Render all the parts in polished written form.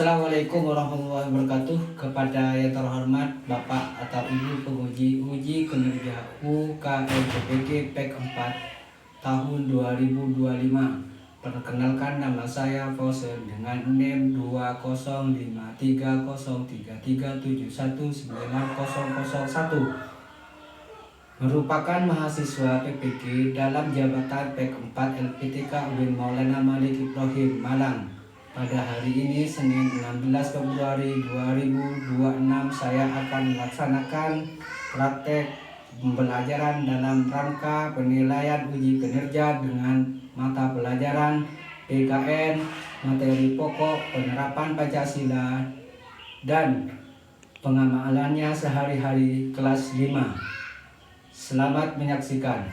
Assalamualaikum warahmatullahi wabarakatuh. Kepada yang terhormat Bapak atau Ibu penguji uji kinerja UKM-PPG PEK 4 tahun 2025. Perkenalkan, nama saya Fosen dengan NIM 2053033719001. Merupakan mahasiswa PPG dalam jabatan PEK 4 LPTK UIN Maulana Malik Ibrahim Malang. Pada hari ini Senin 16 Februari 2026 saya akan melaksanakan praktek pembelajaran dalam rangka penilaian uji kinerja dengan mata pelajaran PKN, materi pokok penerapan Pancasila dan pengamalannya sehari-hari kelas 5. Selamat menyaksikan.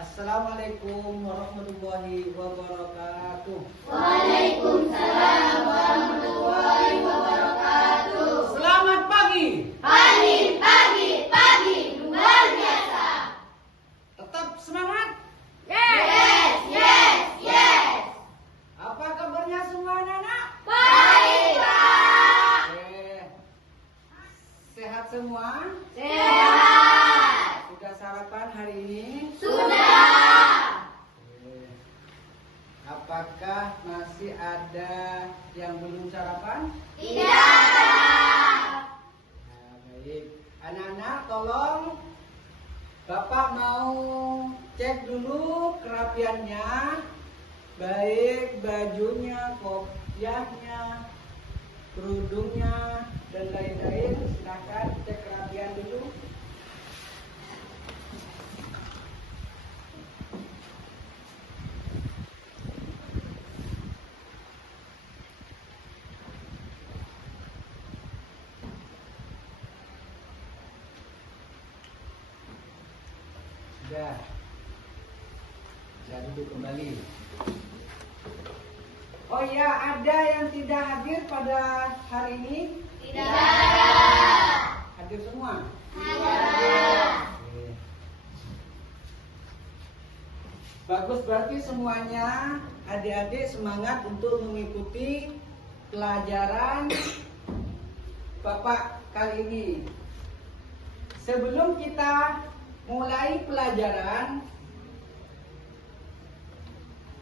Assalamualaikum warahmatullahi wabarakatuh. Waalaikumsalam warahmatullahi wabarakatuh. Selamat pagi. Pagi, luar biasa. Tetap semangat. Yes. Apa kabarnya semua anak-anak? Baik, Pak. Sehat semua? Sehat. Sudah sarapan hari ini? Sudah. Apakah masih ada yang belum sarapan? Tidak ada. Nah, baik. Anak-anak, tolong Bapak mau cek dulu kerapiannya, baik bajunya, kopiahnya, kerudungnya, dan lain-lain. Silakan cek kerapian dulu. Sudah. Bisa duduk kembali. Oh iya, ada yang tidak hadir pada hari ini? Tidak ada. Hadir semua? Ada. Oke. Bagus, berarti semuanya adik-adik semangat untuk mengikuti pelajaran Bapak kali ini. Sebelum kita mulai pelajaran,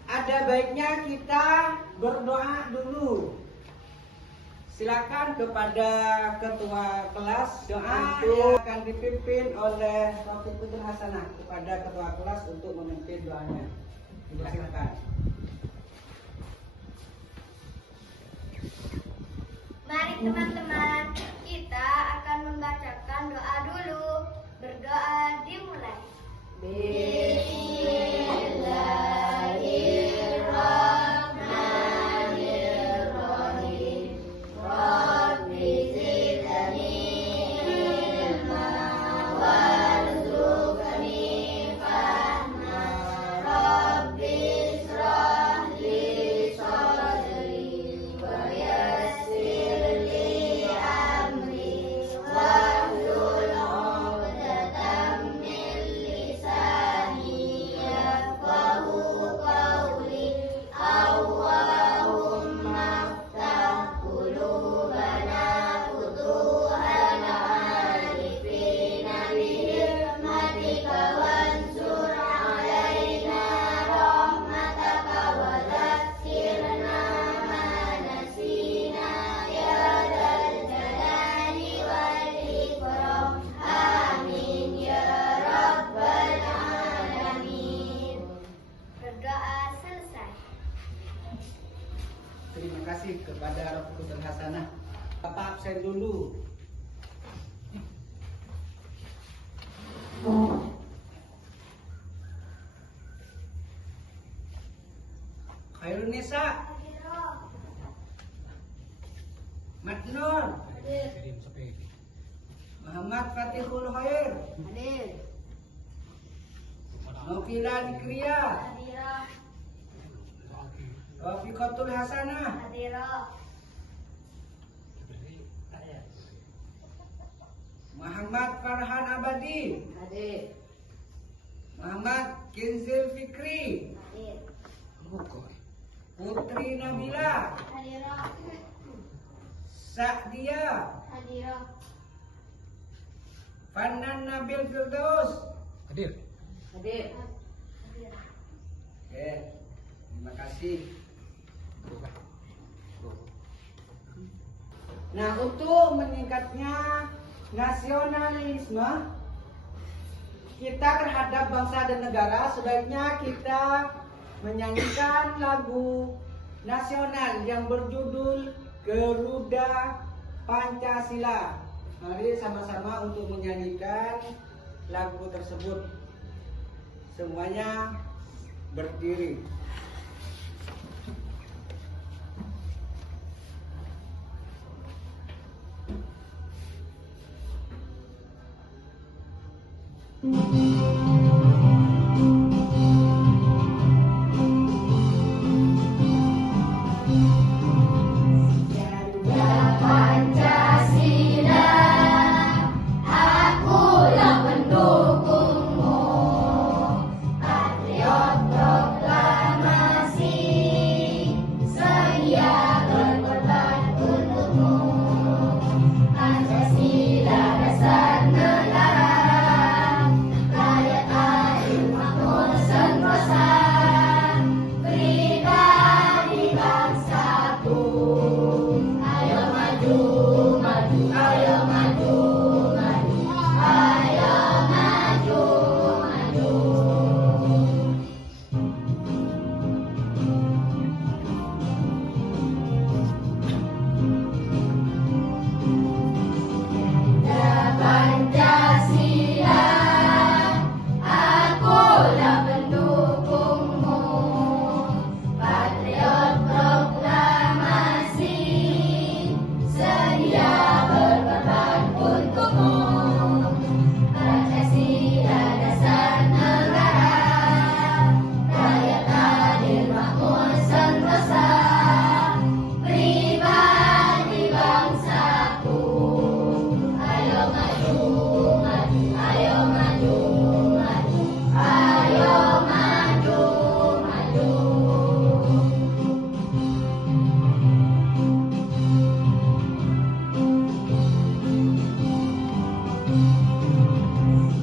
ada baiknya kita berdoa dulu. Silakan kepada ketua kelas, doa yang akan dipimpin oleh Rafiq Putul Hasanah kepada ketua kelas untuk memimpin doanya. Silakan. Mari teman-teman, kita akan membacakan doa dulu. Berdoa dimulai. Bismillahirrahmanirrahim. Rabbi zidni ilma warzuqni fahma. Rabbi ishrah li sadri wa yassir li amri wahlul 'uqdatam min lisani yafqahu qawli. Allahumma ftah qulubana futuhal arifina bihikmatika wansur alaina rahmataka wa dhakkirna ma nasina ya dzal jalali wal ikram. Amin ya rabbal alamin. Berdoa selesai. Terima kasih kepada Rafiq Putul Hasanah. Bapak absen dulu. Khairun Nisa, Matnur, Muhammad Fatihul Khair, Nofila Dikriya, Rafiqatul Hasanah, Muhammad Farhan Abadi, Muhammad Kenzil Fikri, Putri Nabila, Sa'dia, Hadirah. Fanan Nabil Firdaus. Hadir. Hadir. Oke, terima kasih. Nah, untuk meningkatnya nasionalisme kita terhadap bangsa dan negara, sebaiknya kita menyanyikan lagu nasional yang berjudul Garuda Pancasila. Mari sama-sama untuk menyanyikan lagu tersebut. Semuanya berdiri. Garuda Pancasila, akulah pendukungmu, patriot proklamasi, sedia berkorban untukmu. Pancasila dasar negara, rakyat adil makmur sentosa, pribadi bangsaku. Ayo maju, maju, ayo maju, maju, ayo maju, maju. Pancasila, akulah pendukungmu, patriot proklamasi, sedia berkorban untukmu. Pancasila dasar negara, rakyat adil makmur sentosa, pribadi bangsaku. Ayo maju, maju, ayo maju, maju, ayo maju, maju.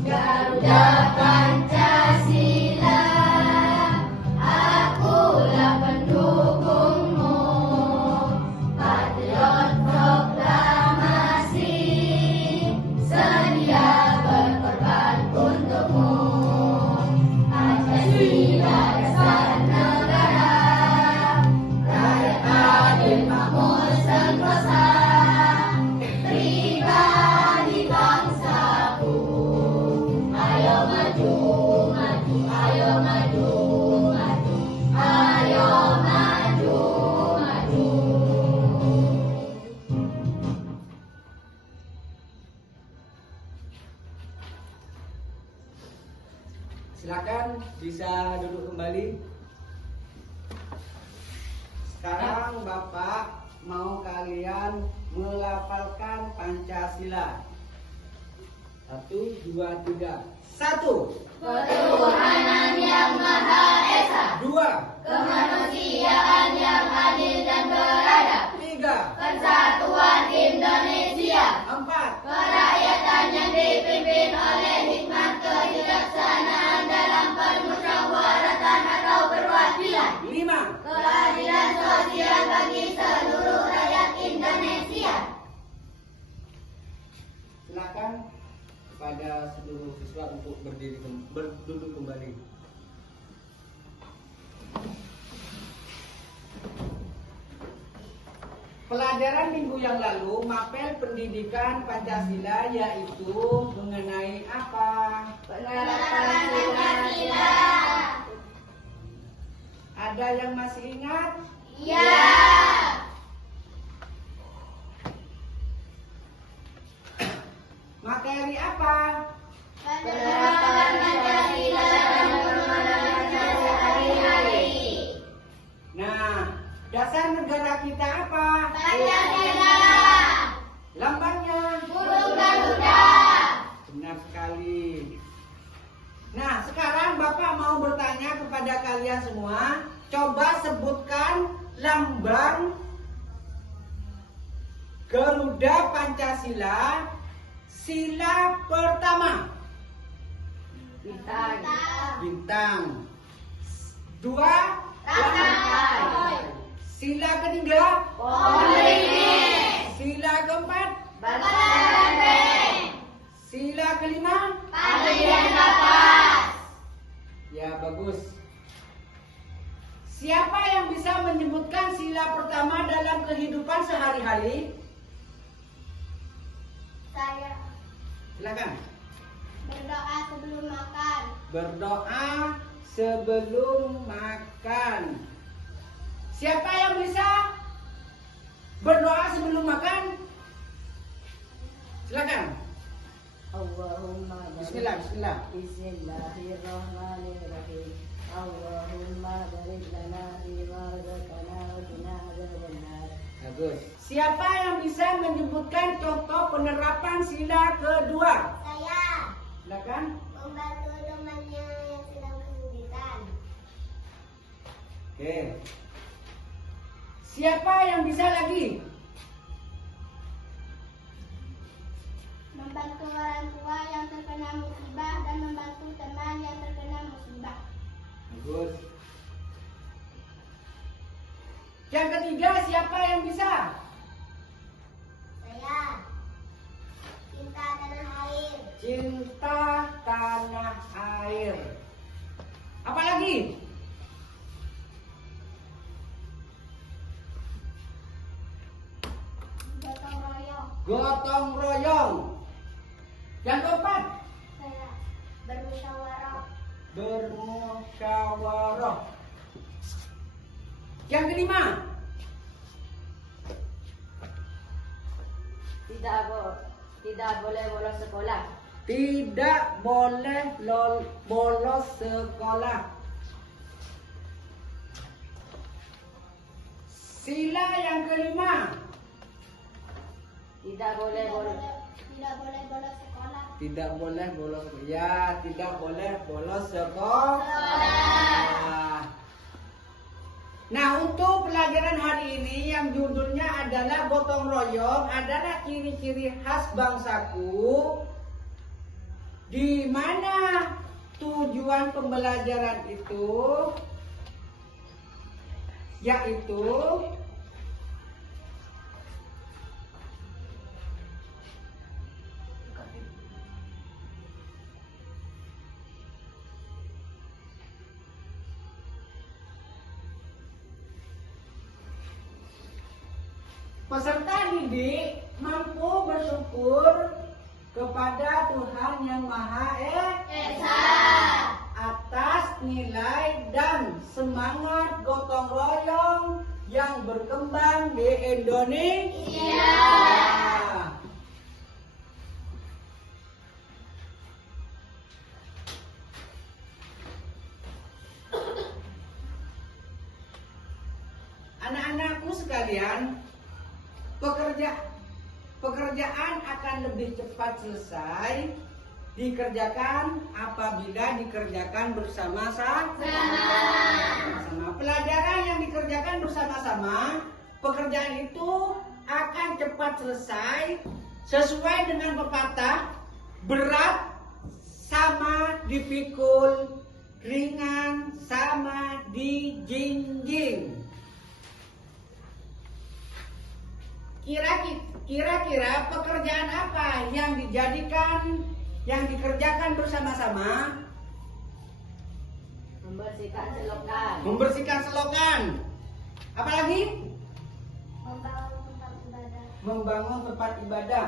Garuda Pancasila, akulah pendukungmu, patriot proklamasi, sedia berkorban untukmu. Pancasila dasar negara, rakyat adil makmur sentosa, pribadi bangsaku. Ayo maju, maju, ayo maju, maju, ayo maju, maju. Silakan bisa duduk kembali. Sekarang Bapak mau kalian melafalkan Pancasila. 1, 2, 3. 1, Ketuhanan yang Maha Esa, 2, kemanusiaan yang adil dan beradab, 3, persatuan Indonesia, 4, kerakyatan yang dipimpin oleh hikmat kebijaksanaan dalam permusyawaratan atau perwakilan, 5. keadilan sosial bagi seluruh rakyat Indonesia. Silakan kepada seluruh siswa untuk berduduk kembali. Pelajaran minggu yang lalu, mapel pendidikan Pancasila yaitu mengenai apa? Penerapan Pancasila. Ada yang masih ingat? Ya. Materi apa? Penerapan Pancasila dalam perjalanan sehari-hari. Nah, dasar negara kita apa? Pancasila. Lambangnya? Burung Garuda. Benar sekali. Nah, sekarang Bapak mau bertanya kepada kalian semua. Coba sebutkan lambang Garuda Pancasila, sila pertama. Bintang. Bintang. Dua, Rantai. sila ketiga. Komunis. Sila keempat. Banteng. Sila kelima. Pendirian nafas. Ya, bagus. Siapa yang bisa menyebutkan sila pertama dalam kehidupan sehari-hari? Saya Silakan. berdoa sebelum makan. Berdoa sebelum makan. Siapa yang bisa berdoa sebelum makan? Silakan. Allahumma Bismillah, bismillah. Bismillahirrahmanirrahim. Allahumma barik lana fima razaqtana wa qina adzabannar. Bagus. Siapa yang bisa menyebutkan contoh penerapan sila kedua? Saya Silakan. membantu temannya yang sedang kesulitan. Oke. Siapa yang bisa lagi? Membantu orang tua yang terkena musibah dan membantu teman yang terkena musibah. Bagus. Yang ketiga, siapa yang bisa? Saya cinta tanah air. Cinta tanah air. Apa lagi? Gotong royong. Gotong royong. Yang keempat, Saya bermusyawarah. bermusyawarah. Yang kelima, Tidak boleh bolos sekolah. tidak boleh bolos sekolah. Sila yang kelima, Tidak boleh bolos. Tidak boleh bolos sekolah. tidak boleh bolos. Ya, tidak boleh bolos sekolah. Nah, untuk pelajaran hari ini yang judulnya adalah gotong royong adalah ciri-ciri khas bangsaku, di mana tujuan pembelajaran itu yaitu peserta didik mampu bersyukur kepada Tuhan Yang Maha Esa. atas nilai dan semangat gotong royong yang berkembang di Indonesia. Anak-anakku sekalian, pekerjaan akan lebih cepat selesai dikerjakan apabila dikerjakan bersama-sama. Pelajaran yang dikerjakan bersama-sama, pekerjaan itu akan cepat selesai sesuai dengan pepatah, berat sama dipikul, ringan sama dijinjing. Kira-kira pekerjaan apa yang dikerjakan bersama-sama? Membersihkan selokan. Membersihkan selokan. Apalagi? Membangun tempat ibadah. Membangun tempat ibadah.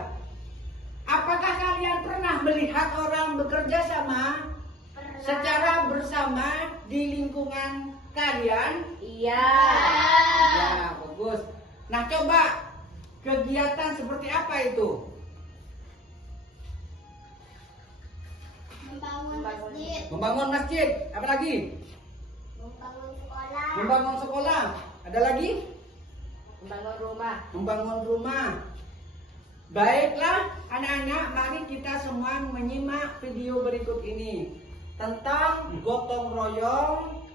Apakah kalian pernah melihat orang bekerja sama secara bersama di lingkungan kalian? Iya. Ya, bagus. Nah, coba kegiatan seperti apa itu? Membangun masjid. Membangun masjid. Apa lagi? Membangun sekolah. Membangun sekolah. Ada lagi? Membangun rumah. Membangun rumah. Baiklah anak-anak, mari kita semua menyimak video berikut ini tentang gotong royong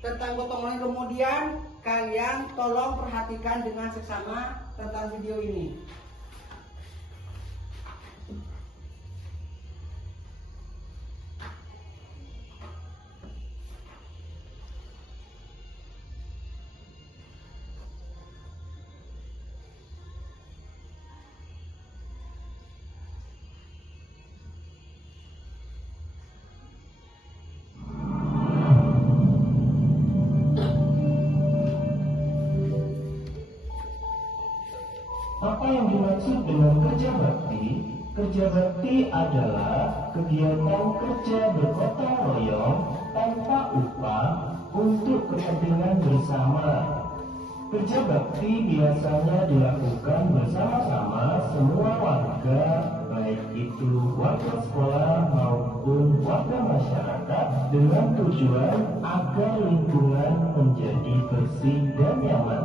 tentang gotong royong. Kemudian kalian tolong perhatikan dengan seksama tentang video ini. Apa yang dimaksud dengan kerja bakti? Kerja bakti adalah kegiatan kerja bergotong royong tanpa upah untuk kepentingan bersama. Kerja bakti biasanya dilakukan bersama-sama semua warga, baik itu warga sekolah maupun warga masyarakat, dengan tujuan agar lingkungan menjadi bersih dan nyaman.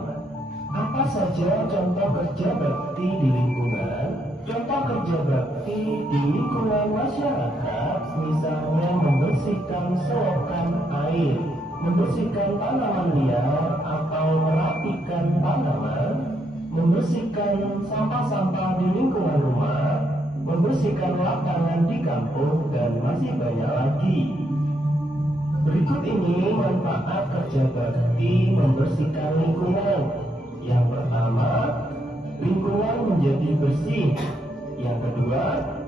Apa saja contoh kerja bakti di lingkungan? Contoh kerja bakti di lingkungan masyarakat, misalnya membersihkan selokan air, membersihkan tanaman liar atau merapikan tanaman, membersihkan sampah-sampah di lingkungan rumah, membersihkan lapangan di kampung, dan masih banyak lagi. Berikut ini manfaat kerja bakti membersihkan lingkungan. Yang pertama, lingkungan menjadi bersih. Yang kedua,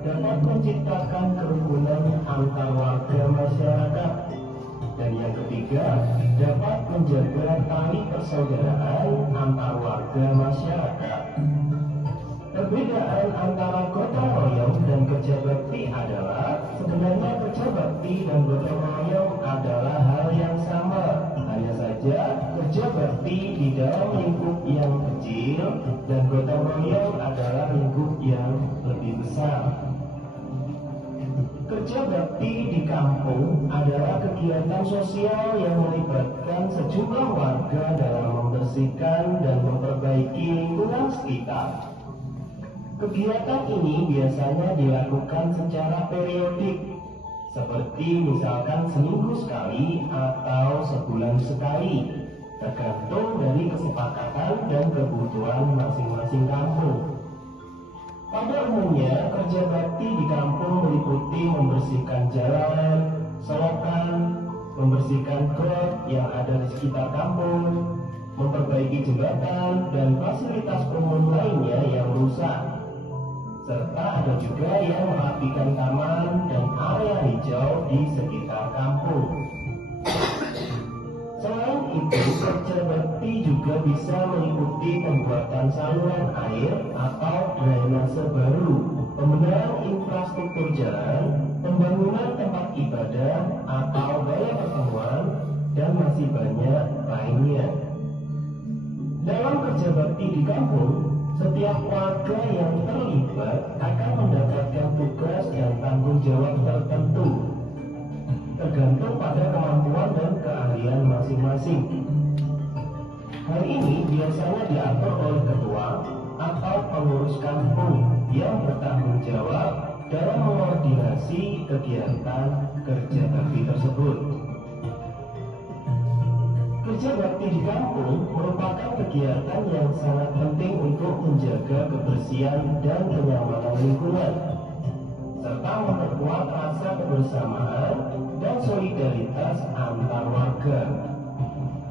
dapat menciptakan kerukunan antar warga masyarakat. Dan yang ketiga, dapat menjaga tali persaudaraan antar warga masyarakat. Perbedaan antara gotong royong dan kerja bakti adalah sebenarnya kerja bakti dan gotong royong adalah hal yang sama. Hanya saja kerja bakti di dalam lingkup yang kecil dan gotong royong adalah lingkup yang lebih besar. Kerja bakti di kampung adalah kegiatan sosial yang melibatkan sejumlah warga dalam membersihkan dan memperbaiki lingkungan sekitar. Kegiatan ini biasanya dilakukan secara periodik, seperti misalkan seminggu sekali atau sebulan sekali, tergantung dari kesepakatan dan kebutuhan masing-masing kampung. Pada umumnya, kerja bakti di kampung meliputi membersihkan jalan, selokan, membersihkan got yang ada di sekitar kampung, memperbaiki jembatan dan fasilitas umum lainnya yang rusak. Serta ada juga yang merapikan taman dan area hijau di sekitar kampung. Selain itu, kerja bakti juga bisa meliputi pembuatan saluran air atau drainase baru, pembenahan infrastruktur jalan, pembangunan tempat ibadah atau balai pertemuan, dan masih banyak lainnya. Dalam kerja bakti di kampung, setiap warga yang terlibat akan mendapatkan tugas dan tanggung jawab tertentu, tergantung pada kemampuan dan keahlian masing-masing. Hal ini biasanya diatur oleh ketua atau pengurus kampung yang bertanggung jawab dalam mengkoordinasi kegiatan kerja bakti tersebut. Kerja bakti di kampung merupakan kegiatan yang sangat penting untuk menjaga kebersihan dan kenyamanan lingkungan, serta memperkuat rasa kebersamaan dan solidaritas antar warga.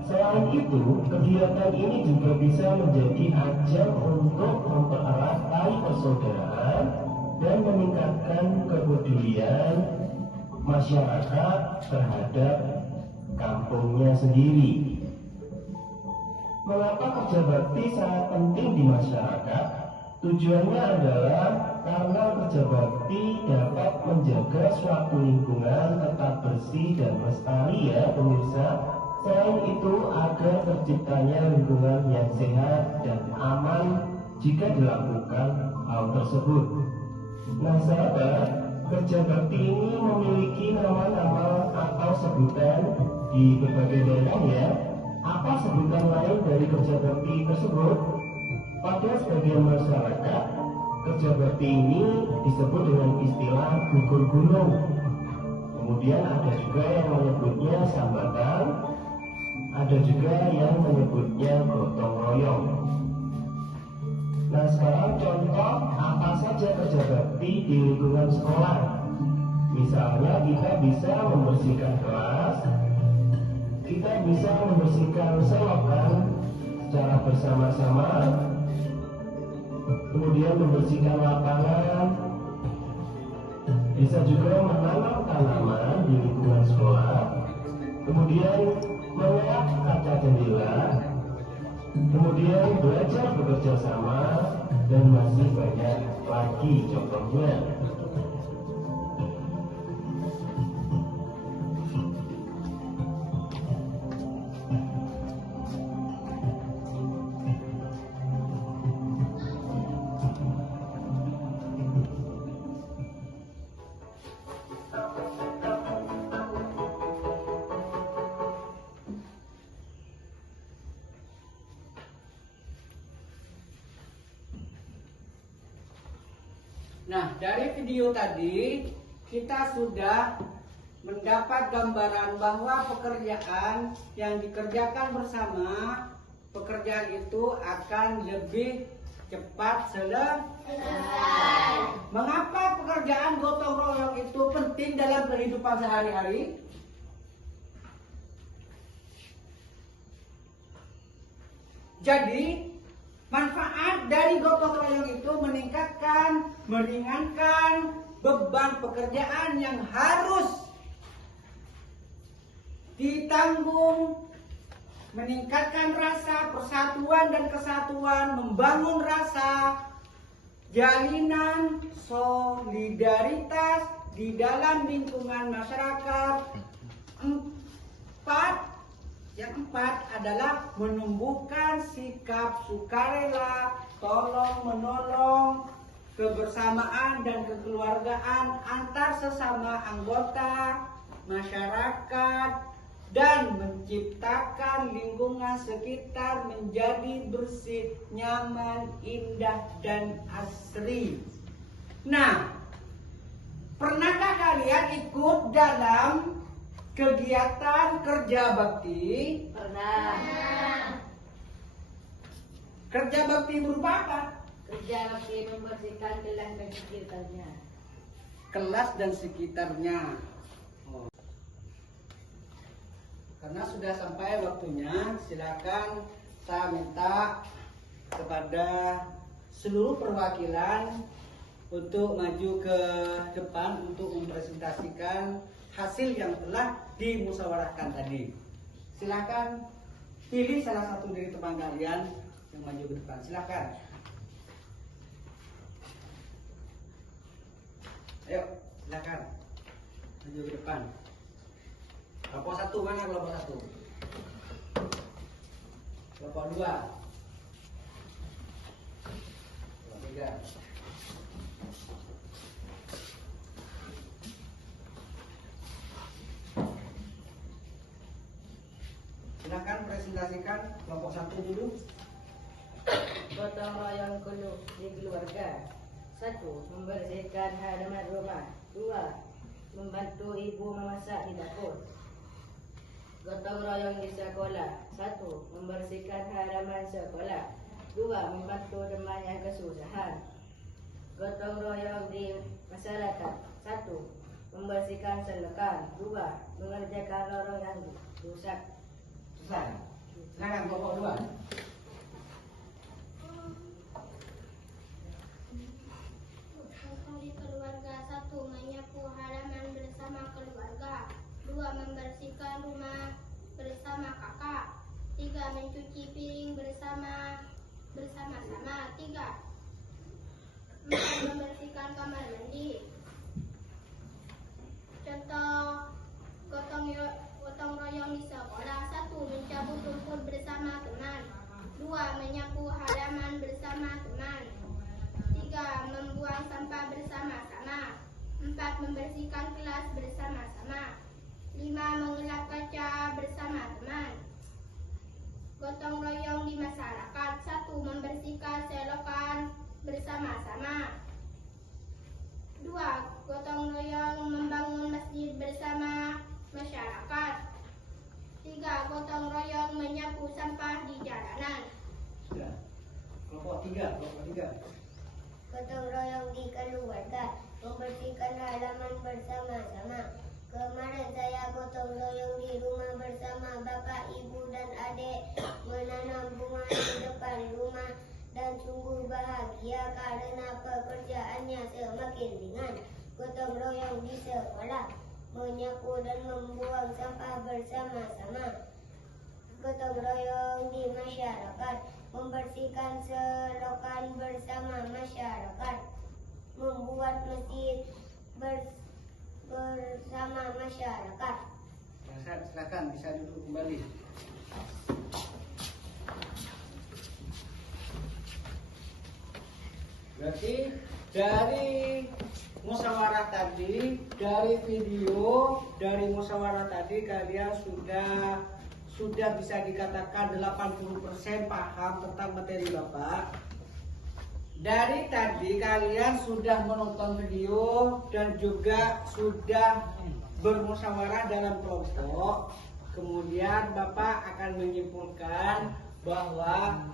Selain itu, kegiatan ini juga bisa menjadi ajang untuk mempererat tali persaudaraan dan meningkatkan kepedulian masyarakat terhadap kampungnya sendiri. Mengapa kerja bakti sangat penting di masyarakat? Tujuannya adalah karena kerja bakti dapat menjaga suatu lingkungan tetap bersih dan lestari, ya pemirsa. Selain itu, agar terciptanya lingkungan yang sehat dan aman jika dilakukan hal tersebut. Nah sahabat, kerja bakti ini memiliki nama-nama atau sebutan di berbagai daerah, ya. Apa sebutan lain dari kerja bakti tersebut? Pada sebagian masyarakat, kerja bakti ini disebut dengan istilah gugur gunung. Kemudian ada juga yang menyebutnya sambatan, Ada juga yang menyebutnya gotong royong. Nah, sekarang contoh apa saja kerja bakti di lingkungan sekolah. Misalnya kita bisa membersihkan kelas, kita bisa membersihkan selokan secara bersama-sama, kemudian membersihkan lapangan, bisa juga menanam tanaman di lingkungan sekolah, kemudian mengelap kaca jendela, kemudian belajar bekerja sama, dan masih banyak lagi contohnya. Nah, dari video tadi kita sudah mendapat gambaran bahwa pekerjaan yang dikerjakan bersama, pekerjaan itu akan lebih cepat selesai. Mengapa pekerjaan gotong royong itu penting dalam kehidupan sehari-hari? Jadi manfaat dari gotong royong itu meringankan beban pekerjaan yang harus ditanggung, meningkatkan rasa persatuan dan kesatuan, membangun rasa jalinan solidaritas di dalam lingkungan masyarakat. Yang keempat adalah menumbuhkan sikap sukarela, tolong menolong, kebersamaan dan kekeluargaan antar sesama anggota masyarakat, dan menciptakan lingkungan sekitar menjadi bersih, nyaman, indah, dan asri. Nah, pernahkah kalian ikut dalam kegiatan kerja bakti? Pernah. Kerja bakti berupa apa? Kerja bakti membersihkan kelas dan sekitarnya. Kelas dan sekitarnya. Karena sudah sampai waktunya, silakan saya minta kepada seluruh perwakilan untuk maju ke depan untuk mempresentasikan hasil yang telah dimusyawarahkan tadi. Silakan pilih salah satu dari teman kalian yang maju ke depan. Silakan. Ayo, silakan maju ke depan. Kelompok satu mana kelompok satu? Kelompok dua. Kelompok tiga. Silakan presentasikan kelompok satu dulu. Gotong royong di keluarga. 1. Membersihkan halaman rumah. 2. Membantu ibu memasak di dapur. Gotong royong di sekolah. 1. Membersihkan halaman sekolah. 2. Membantu teman yang kesusahan. Gotong royong di masyarakat. 1. Membersihkan selokan. 2. Mengerjakan lorong yang rusak. Selesai. Silakan kelompok dua. Gotong di keluarga. 1. Menyapu halaman bersama keluarga. 2. Membersihkan rumah bersama kakak. 3. Mencuci piring bersama-sama. 3. 4. Membersihkan kamar mandi. Contoh gotong royong di sekolah. 1. Mencabut rumput bersama teman. 2. Menyapu halaman bersama teman. 3. Membuang sampah bersama-sama. 4. Membersihkan kelas bersama-sama. 5. Mengelap kaca bersama teman. Gotong royong di masyarakat. 1. Membersihkan selokan bersama-sama. 2. Gotong royong membangun masjid bersama masyarakat. 3. Gotong royong 3. Gotong royong di keluarga, membersihkan halaman bersama-sama. Kemarin saya gotong royong di rumah bersama bapak, ibu, dan adik, menanam bunga di depan rumah, dan sungguh bahagia karena pekerjaannya semakin ringan. Gotong royong di sekolah, menyapu dan membuang sampah bersama-sama. Gotong royong di masyarakat, membersihkan selokan bersama masyarakat, membuat masjid bersama masyarakat. Silakan bisa duduk kembali. Berarti dari musyawarah tadi, dari video, dari musyawarah tadi kalian sudah bisa dikatakan 80% paham tentang materi Bapak. Dari tadi kalian sudah menonton video dan juga sudah bermusyawarah dalam kelompok. Kemudian Bapak akan menyimpulkan bahwa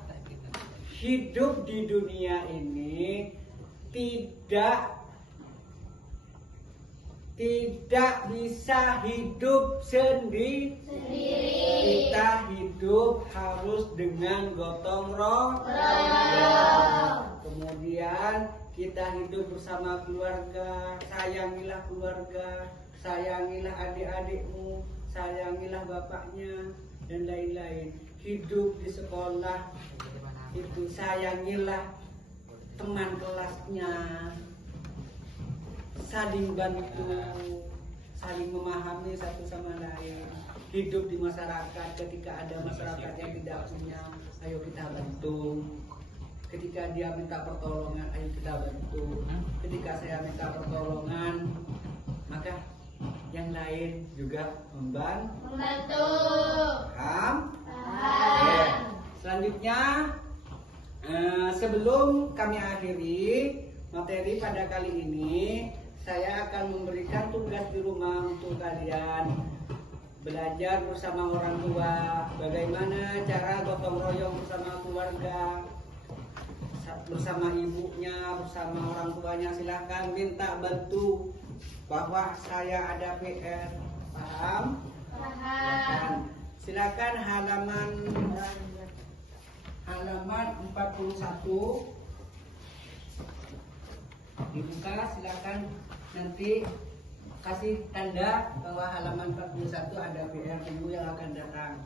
hidup di dunia ini tidak bisa hidup sendiri. Kita hidup harus dengan gotong royong. Kemudian kita hidup bersama keluarga. Sayangilah keluarga, sayangilah adik-adikmu, sayangilah bapaknya, dan lain-lain. Hidup di sekolah itu sayangilah teman kelasnya, saling bantu, saling memahami satu sama lain. Hidup di masyarakat, ketika ada masyarakat yang tidak punya, ayo kita bantu. Ketika dia minta pertolongan, ayo kita bantu. Ketika saya minta pertolongan, maka yang lain juga membantu. Paham? Oke. Selanjutnya, sebelum kami akhiri materi pada kali ini, saya akan memberikan tugas di rumah untuk kalian belajar bersama orang tua, bagaimana cara gotong royong bersama keluarga, bersama ibunya, bersama orang tuanya. Silahkan minta bantu bahwa saya ada PR. Paham? Silakan halaman 41 dibuka. Silakan nanti kasih tanda bahwa halaman 41 ada PR minggu yang akan datang.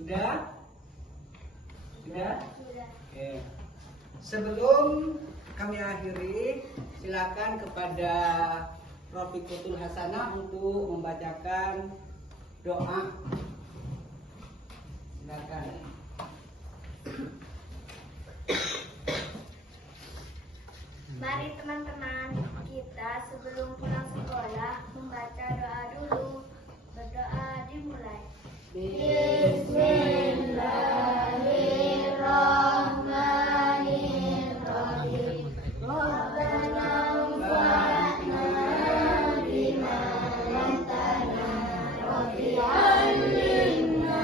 Sudah? Oke. Sebelum kami akhiri, silakan kepada Prof. Kutul Hasanah untuk membacakan doa. Silakan. Mari teman-teman, kita sebelum pulang sekolah membaca doa dulu. Berdoa dimulai. Bismillahirrahmanirrahim. Rabbana anfa'na bima 'allamtana Rabbi 'allimna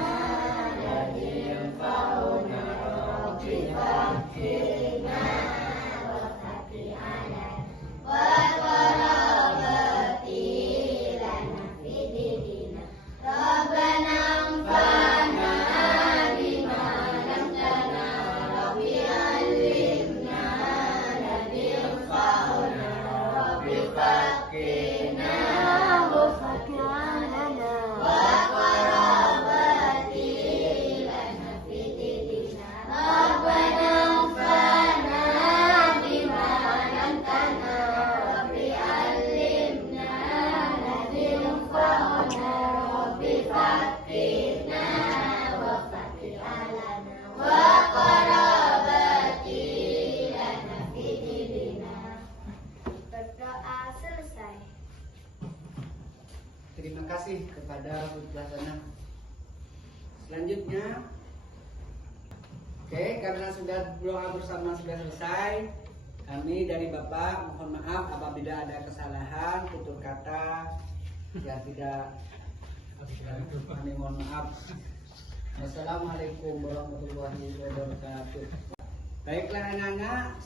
alladhi yanfa'una Rabbi faqqihna wa faqihana wa qarabati lana fi dinina. Rabbana anfa'na bima 'allamtana Rabbi 'allimna alladhi yanfa'una Rabbi faqqihna wa faqihana wa qarabati lana fi dinina. Rabbana anfa'na bima 'allamtana Rabbi 'allimna alladhi yanfa'una Rabbi faqqihna wa faqihana wa qarabati lana fi dinina. Berdoa selesai. Terima kasih kepada Prof. Hasanah. Selanjutnya, oke, karena sudah doa bersama sudah selesai, kami dari Bapak mohon maaf apabila ada kesalahan tutur kata yang tidak Mohon maaf. Assalamualaikum warahmatullahi wabarakatuh. Baiklah anak-anak,